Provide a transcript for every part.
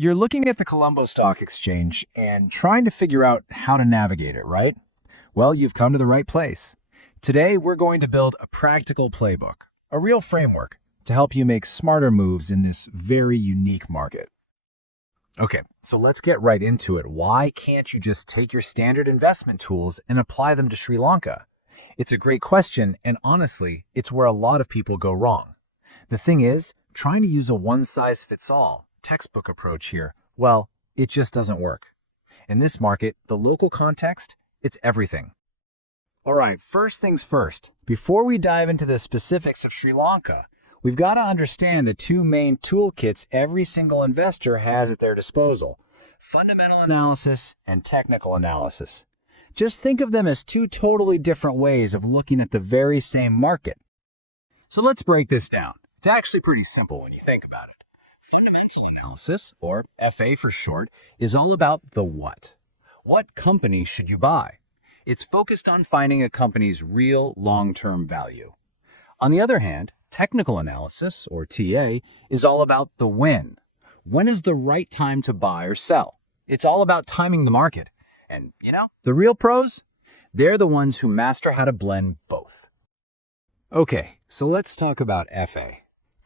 You're looking at the Colombo Stock Exchange and trying to figure out how to navigate it, right? Well, you've come to the right place. Today, we're going to build a practical playbook, a real framework to help you make smarter moves in this very unique market. Okay, so let's get right into it. Why can't you just take your standard investment tools and apply them to Sri Lanka? It's a great question, and honestly, it's where a lot of people go wrong. The thing is, trying to use a one-size-fits-all textbook approach here, well, it just doesn't work. In this market, the local context, it's everything. All right, first things first. Before we dive into the specifics of Sri Lanka, we've got to understand the two main toolkits every single investor has at their disposal: fundamental analysis and technical analysis. Just think of them as two totally different ways of looking at the very same market. So let's break this down. It's actually pretty simple when you think about it. Fundamental analysis, or FA for short, is all about the what. What company should you buy? It's focused on finding a company's real long-term value. On the other hand, technical analysis, or TA, is all about the when. When is the right time to buy or sell? It's all about timing the market. And, the real pros? They're the ones who master how to blend both. Okay, so let's talk about FA.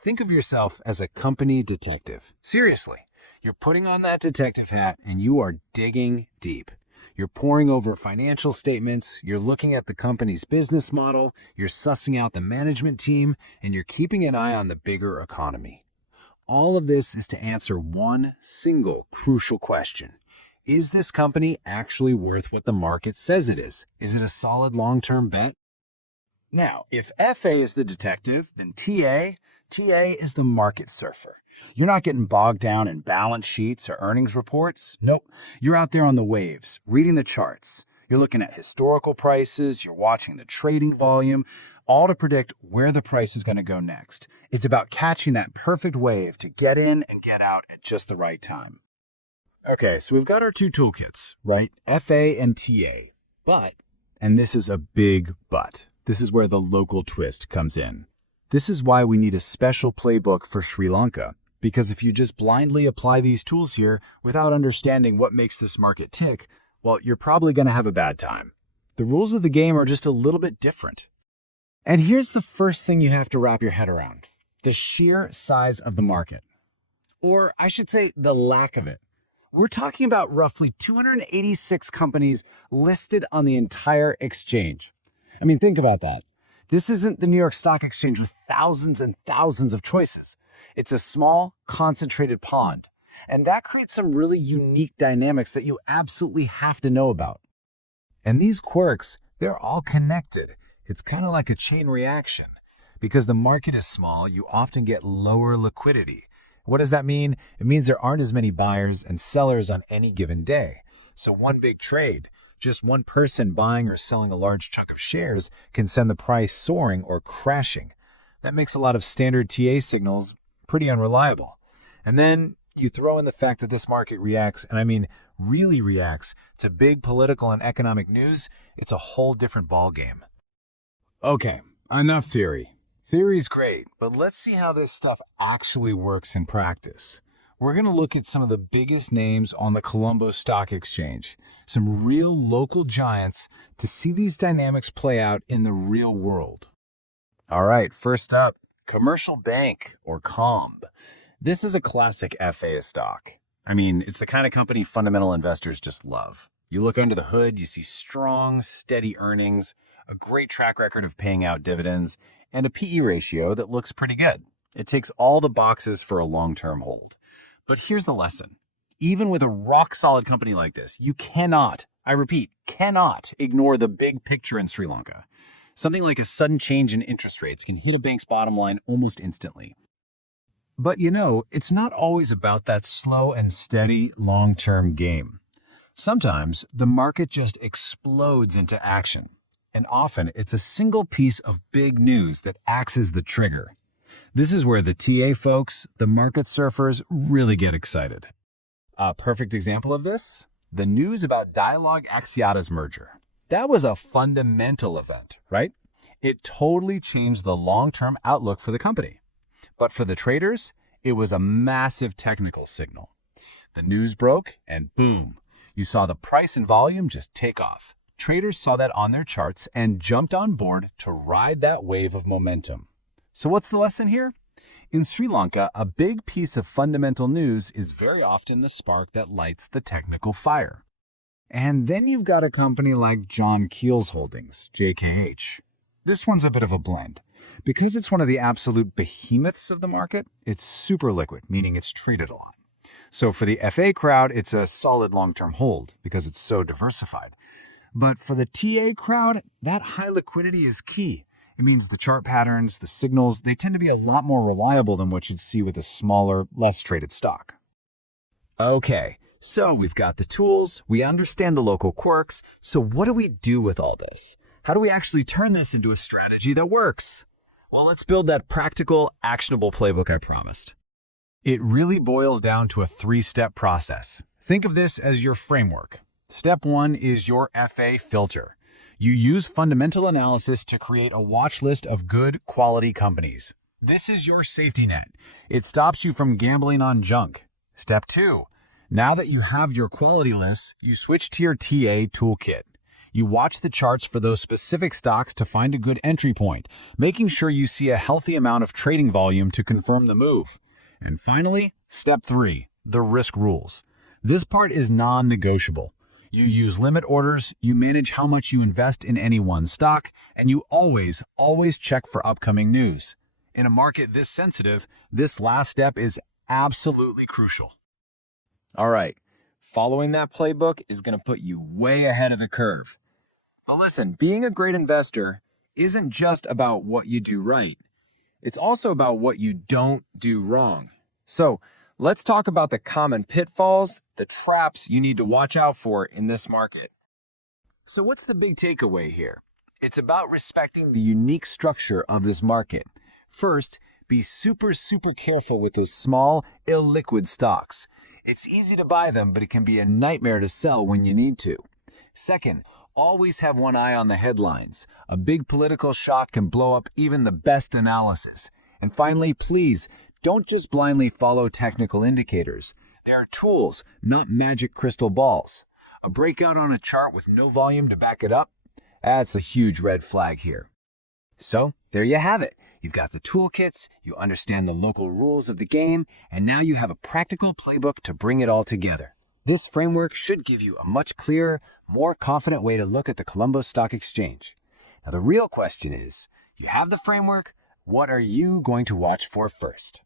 Think of yourself as a company detective. Seriously, you're putting on that detective hat and you are digging deep. You're poring over financial statements, you're looking at the company's business model, you're sussing out the management team, and you're keeping an eye on the bigger economy. All of this is to answer one single crucial question. Is this company actually worth what the market says it is? Is it a solid long-term bet? Now, if FA is the detective, then TA is the market surfer. You're not getting bogged down in balance sheets or earnings reports. Nope. You're out there on the waves, reading the charts. You're looking at historical prices. You're watching the trading volume, all to predict where the price is going to go next. It's about catching that perfect wave to get in and get out at just the right time. Okay, so we've got our two toolkits, right? FA and TA. But, and this is a big but, this is where the local twist comes in. This is why we need a special playbook for Sri Lanka, because if you just blindly apply these tools here without understanding what makes this market tick, well, you're probably going to have a bad time. The rules of the game are just a little bit different. And here's the first thing you have to wrap your head around: the sheer size of the market. Or I should say the lack of it. We're talking about roughly 286 companies listed on the entire exchange. I mean, think about that. This isn't the New York Stock Exchange with thousands and thousands of choices. It's a small, concentrated pond. And that creates some really unique dynamics that you absolutely have to know about. And these quirks, they're all connected. It's kind of like a chain reaction. Because the market is small, you often get lower liquidity. What does that mean? It means there aren't as many buyers and sellers on any given day. So one big trade, just one person buying or selling a large chunk of shares, can send the price soaring or crashing. That makes a lot of standard TA signals pretty unreliable. And then you throw in the fact that this market reacts, and I mean really reacts, to big political and economic news. It's a whole different ballgame. Okay, enough theory. Theory's great, but let's see how this stuff actually works in practice. We're going to look at some of the biggest names on the Colombo Stock Exchange, some real local giants, to see these dynamics play out in the real world. All right, first up, Commercial Bank, or COMB. This is a classic FA stock. I mean, it's the kind of company fundamental investors just love. You look under the hood, you see strong, steady earnings, a great track record of paying out dividends, and a PE ratio that looks pretty good. It ticks all the boxes for a long-term hold. But here's the lesson. Even with a rock-solid company like this, you cannot, I repeat, cannot ignore the big picture in Sri Lanka. Something like a sudden change in interest rates can hit a bank's bottom line almost instantly. But it's not always about that slow and steady long-term game. Sometimes the market just explodes into action. And often it's a single piece of big news that acts as the trigger. This is where the TA folks, the market surfers, really get excited. A perfect example of this? The news about Dialog Axiata's merger. That was a fundamental event, right? It totally changed the long-term outlook for the company. But for the traders, it was a massive technical signal. The news broke, and boom, you saw the price and volume just take off. Traders saw that on their charts and jumped on board to ride that wave of momentum. So what's the lesson here? In Sri Lanka, a big piece of fundamental news is very often the spark that lights the technical fire. And then you've got a company like John Keel's Holdings, JKH. This one's a bit of a blend. Because it's one of the absolute behemoths of the market, it's super liquid, meaning it's traded a lot. So for the FA crowd, it's a solid long-term hold because it's so diversified. But for the TA crowd, that high liquidity is key. It means the chart patterns, the signals, they tend to be a lot more reliable than what you'd see with a smaller, less traded stock. Okay, so we've got the tools, we understand the local quirks, so what do we do with all this? How do we actually turn this into a strategy that works? Well, let's build that practical, actionable playbook I promised. It really boils down to a 3-step process. Think of this as your framework. Step 1 is your FA filter. You use fundamental analysis to create a watch list of good, quality companies. This is your safety net. It stops you from gambling on junk. Step 2. Now that you have your quality lists, you switch to your TA toolkit. You watch the charts for those specific stocks to find a good entry point, making sure you see a healthy amount of trading volume to confirm the move. And finally, step 3, the risk rules. This part is non-negotiable. You use limit orders, you manage how much you invest in any one stock, and you always check for upcoming news. In a market this sensitive, this last step is absolutely crucial. All right, following that playbook is going to put you way ahead of the curve. But listen, being a great investor isn't just about what you do right. It's also about what you don't do wrong. So, let's talk about the common pitfalls, the traps you need to watch out for in this market. So what's the big takeaway here? It's about respecting the unique structure of this market. First, be super careful with those small, illiquid stocks. It's easy to buy them, but it can be a nightmare to sell when you need to. Second, always have one eye on the headlines. A big political shock can blow up even the best analysis. And finally, please, don't just blindly follow technical indicators. They are tools, not magic crystal balls. A breakout on a chart with no volume to back it up? That's a huge red flag here. So, there you have it. You've got the toolkits, you understand the local rules of the game, and now you have a practical playbook to bring it all together. This framework should give you a much clearer, more confident way to look at the Colombo Stock Exchange. Now, the real question is, you have the framework, what are you going to watch for first?